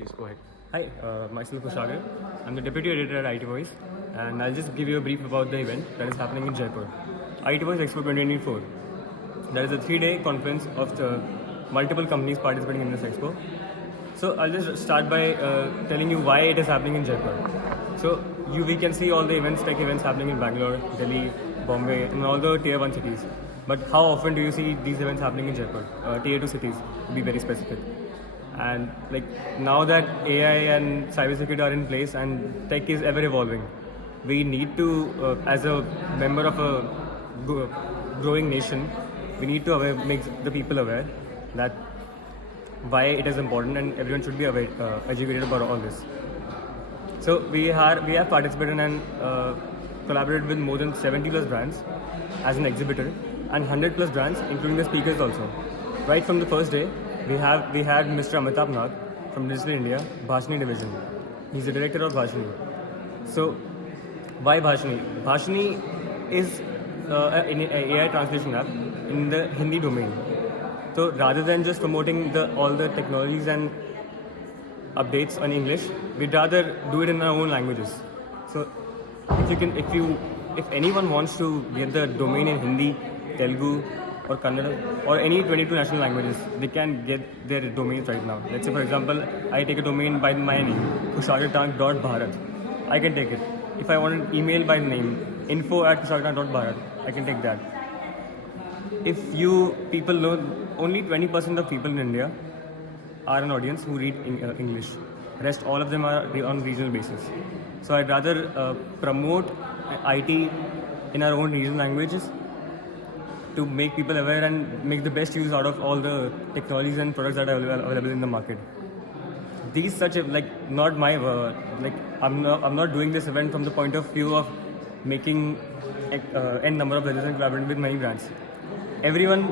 Please go ahead. Hi, myself Kushagar. I'm the Deputy Editor at IT Voice, and I'll just give you a brief about the event that is happening in Jaipur. IT Voice Expo 2024. That is a 3-day conference of the multiple companies participating in this expo. So I'll just start by telling you why it is happening in Jaipur. So we can see all the events, tech events happening in Bangalore, Delhi, Bombay, and all the tier 1 cities. But how often do you see these events happening in Jaipur? Tier 2 cities, to be very specific. And like now that AI and cybersecurity are in place and tech is ever evolving, we need to, as a member of a growing nation, we need to make the people aware that why it is important, and everyone should be aware, educated about all this. So we have participated and collaborated with more than 70 plus brands as an exhibitor, and 100 plus brands, including the speakers also. Right from the first day, we had Mr. Amitabh Nag from Digital India, Bhashini division. He's the director of Bhashini. So why Bhashini? Bhashini is an AI translation app in the Hindi domain. So rather than just promoting all the technologies and updates on English, we'd rather do it in our own languages. So if anyone wants to get the domain in Hindi, Telugu, or Kannada, or any 22 national languages, they can get their domains right now. Let's say, for example, I take a domain by my name, kushagartank.bharat. I can take it. If I want an email by name, info@kushagartank.bharat, I can take that. If you people know, only 20% of people in India are an audience who read English. Rest, all of them are on regional basis. So I'd rather promote IT in our own regional languages to make people aware and make the best use out of all the technologies and products that are available in the market. These such a, not my I'm not doing this event from the point of view of making n number of businesses and collaborating with many brands. Everyone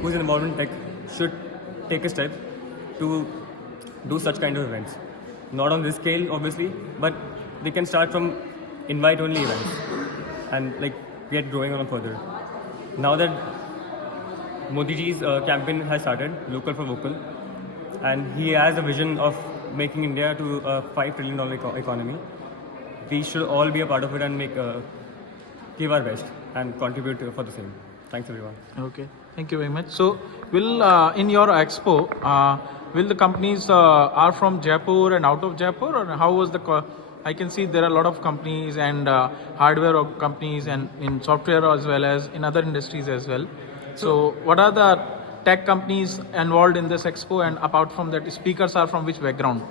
who is involved in tech should take a step to do such kind of events. Not on this scale, obviously, but they can start from invite-only events and get growing on further. Now that Modi ji's campaign has started, Local for Vocal, and he has a vision of making India to a $5 trillion economy, we should all be a part of it and give our best and contribute for the same. Thanks, everyone. Okay, thank you very much. So, in your expo, will the companies are from Jaipur and out of Jaipur, or how was I can see there are a lot of companies and hardware companies and in software as well as in other industries as well. So, what are the tech companies involved in this expo, and apart from that, speakers are from which background?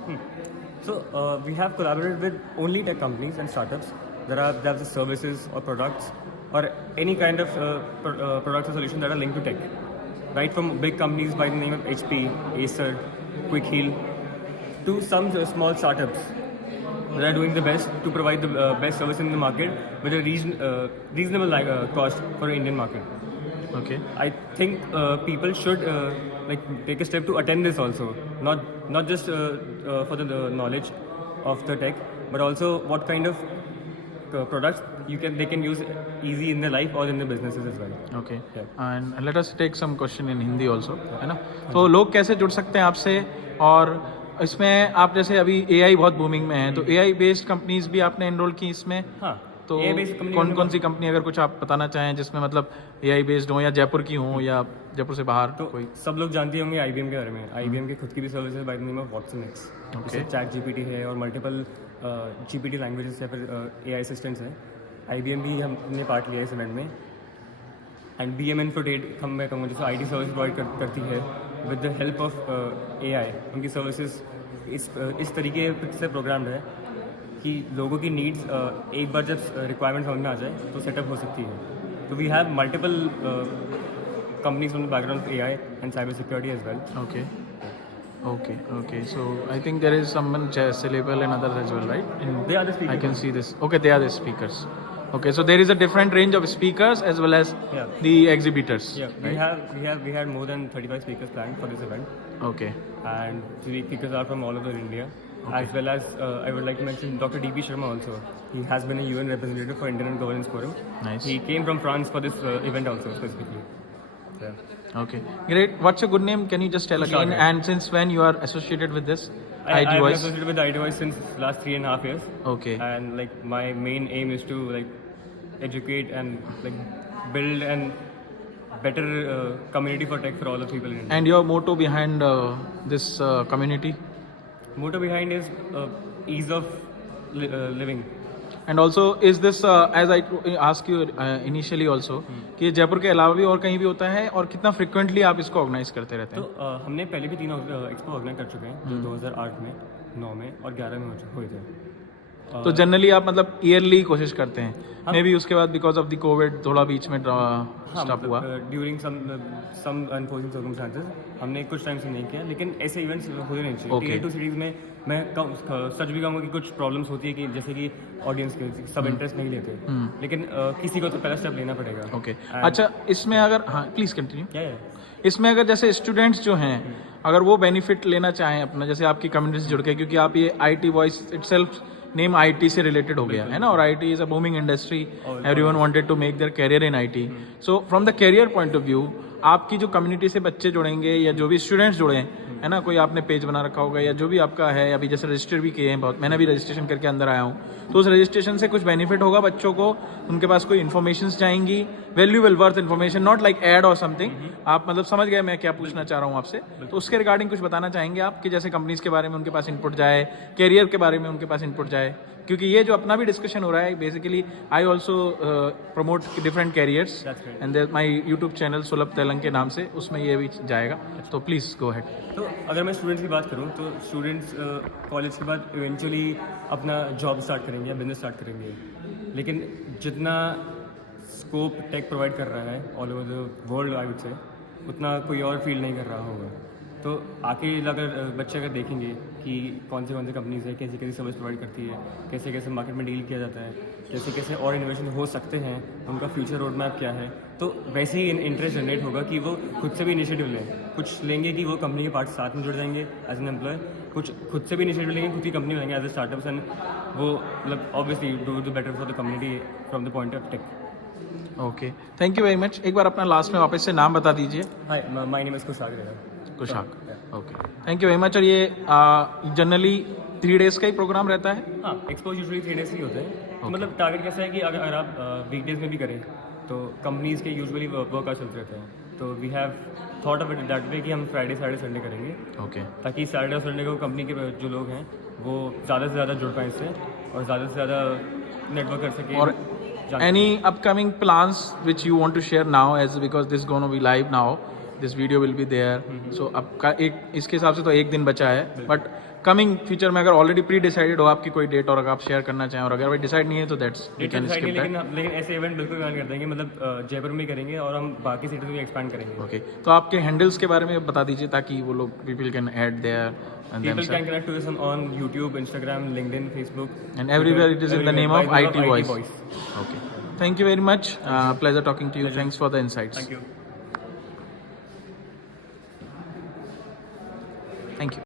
So, we have collaborated with only tech companies and startups. There are the services or products or any kind of products or solutions that are linked to tech. Right from big companies by the name of HP, Acer, Quick Heal, to some small startups that are doing the best to provide the best service in the market with a reasonable cost for the Indian market. Okay. I think people should take a step to attend this also, not just for the knowledge of the tech, but also what kind of products they can use easy in their life or in their businesses as well. Okay. Yeah. And let us take some question in Hindi also, है ना? तो लोग कैसे जुड़ सकते हैं आपसे, और इसमें आप जैसे अभी AI बहुत बूमिंग में है, तो AI बेस्ड कंपनीज भी आपने एनरोल की इसमें? हाँ, तो कौन सी कंपनी, अगर कुछ आप बताना चाहें जिसमें मतलब AI बेस्ड हो या जयपुर की हो या जयपुर से बाहर? तो कोई सब लोग जानते होंगे IBM के बारे में. IBM की खुद की भी सर्विस है by the name of Watson X. Okay. ChatGPT है और मल्टीपल GPT लैंग्वेजेस या फिर AI असिस्टेंट्स हैं. IBM भी हमने पार्ट लिया है इस इवेंट में. एंड BM Infotech मैं कहूँगा जैसे IT सर्विस प्रोवाइड करती है with the help of AI. उनकी सर्विसेज इस तरीके से प्रोग्राम्ड है कि लोगों की नीड्स एक बार जब रिक्वायरमेंट समझ में आ जाए तो सेटअप हो सकती है. तो we have multiple companies from the background of AI and cyber security as well. Okay. So I think there is someone Celebal and others as well, right? They are the speakers. I can see this. Okay, they are the speakers. Okay, so there is a different range of speakers as well as the exhibitors. Yeah, right? we had more than 35 speakers planned for this event. Okay. And the speakers are from all over India. Okay. As well as I would like to mention Dr. D.P. Sharma also. He has been a UN representative for Internet Governance Forum. Nice. He came from France for this event also specifically. Yeah. Okay, great. What's your good name? Can you just tell again? Kushagar. And since when you are associated with this? IT I've been Voice? associated with IT Voice since last 3.5 years. Okay. And like my main aim is to like educate and like build and better community for tech for all the people in India. And your motto behind this community? Motto behind is ease of living. And also is this as I ask you initially also कि जयपुर के अलावा भी और कहीं भी होता है और कितना फ्रिक्वेंटली आप इसको ऑर्गेनाइज करते रहते तो हैं? हमने पहले भी 3 एक्सपो ऑर्गेनाइज कर चुके हैं, जो 2008 में, 9 में और 11 में हुए थे. तो जनरली आप मतलब ईयरली कोशिश करते हैं? मे बी उसके बाद बिकॉज ऑफ द कोविड थोड़ा बीच में स्टॉप हुआ. ड्यूरिंग सम अनफॉर्चुनेट सर्कमस्टांसेस हमने कुछ टाइम से नहीं किया, लेकिन ऐसे इवेंट्स होने नहीं चाहिए. Okay. टीयर 2 सिटीज़ में मैं सच भी कहूँगा कि कुछ प्रॉब्लम्स होती है कि जैसे कि ऑडियंस के सब इंटरेस्ट नहीं लेते, लेकिन किसी को तो पहला स्टेप लेना पड़ेगा. ओके. अच्छा, इसमें अगर हाँ प्लीज कंटिन्यू. क्या है? इसमें अगर जैसे स्टूडेंट्स जो हैं अगर वो बेनिफिट लेना चाहें अपना, जैसे आपकी कम्युनिटी से जुड़ के, क्योंकि आप ये IT voice itself name IT से रिलेटेड हो गया है ना, और IT is a booming industry, everyone wanted to make their career in IT. So from the career point of view आपकी जो कम्युनिटी से बच्चे जुड़ेंगे या जो भी स्टूडेंट्स जुड़े हैं, है ना, कोई आपने पेज बना रखा होगा या जो भी आपका है, अभी जैसे रजिस्टर भी किए हैं बहुत, मैंने भी रजिस्ट्रेशन करके अंदर आया हूँ, तो उस रजिस्ट्रेशन से कुछ बेनिफिट होगा बच्चों को, उनके पास कोई इन्फॉर्मेशन जाएंगी, valuable worth information, not like ad or something. आप मतलब समझ गए मैं क्या पूछना चाह रहा हूँ आपसे. तो उसके रिगार्डिंग कुछ बताना चाहेंगे आप कि जैसे कंपनीज के बारे में उनके पास इनपुट जाए, कैरियर के बारे में उनके पास इनपुट जाए, क्योंकि ये जो अपना भी डिस्कशन हो रहा है basically I also promote different carriers and my YouTube channel सुलभ तेलंग के नाम से, उसमें ये भी जाएगा. तो प्लीज़ गो हैड. तो अगर मैं स्टूडेंट्स की बात करूं तो स्टूडेंट्स कॉलेज के बाद इवेंचुअली अपना जॉब स्टार्ट करेंगे या बिजनेस स्टार्ट करेंगे, लेकिन जितना स्कोप टेक प्रोवाइड कर रहा है all over the world I would say, उतना कोई और फील्ड नहीं कर रहा होगा. तो आके अगर बच्चे अगर देखेंगे कि कौन सी कंपनीज है, कैसी कैसी सर्विस प्रोवाइड करती है, कैसे कैसे मार्केट में डील किया जाता है, कैसे कैसे और इनोवेशन हो सकते हैं, उनका फ्यूचर रोड मैप क्या है, तो वैसे ही इंटरेस्ट जनरेट होगा कि वो खुद से भी इनिशिएटिव लें. कुछ लेंगे कि वो कंपनी के पार्ट साथ में जुड़ जाएंगे एज एन एम्प्लॉय, कुछ खुद से भी इनिशिएटिव लेंगे, खुद की कंपनी बनाएंगे एज ए स्टार्टअप्स, एंड वो मतलब obviously do the better for the community from the point of tech. Okay, thank you very much. एक बार अपना लास्ट में वापस से नाम बता दीजिए. Hi, my name is Kushag. Kushak. Okay, thank you very much. और ये जनरली 3 days का ही प्रोग्राम रहता है? हाँ, एक्सपो यूजुअली 3 days ही होते हैं. तो मतलब टारगेट कैसा है कि अगर आप वीकडेज में भी करें तो कंपनीज के यूजुअली वर्क आवर्स चलते रहते हैं, तो we have thought of it that way कि हम फ्राइडे सैटरडे संडे करेंगे. ओके. ताकि सैटरडे और संडे को कंपनी के जो लोग हैं वो ज़्यादा से ज़्यादा जुड़ पाएँ इससे और ज़्यादा से ज़्यादा नेटवर्क कर सकें. और any upcoming plans which you want to share now, as because this gonna be live now, this video will be there. So आपका एक इसके हिसाब से तो एक दिन बचा है, बट कमिंग फ्यूचर में अगर ऑलरेडी प्री डिसाइडेड हो आपकी कोई डेट और अगर आप शेयर करना चाहें, और अगर भाई डिसाइड नहीं है तो that's we can skip that. लेकिन ऐसे इवेंट बिल्कुल प्लान कर देंगे, मतलब जयपुर में करेंगे और हम बाकी सिटीज में एक्सपैंड करेंगे. ओके, तो आपके हैंडल्स के बारे में बता दीजिए ताकि वो लोग people can add their and People can connect to us on YouTube, Instagram, LinkedIn, Facebook, and everywhere it is in the name of IT Voice. Voice. Okay, thank you very much. Pleasure talking to you. Thanks for the insights. Thank you. Thank you.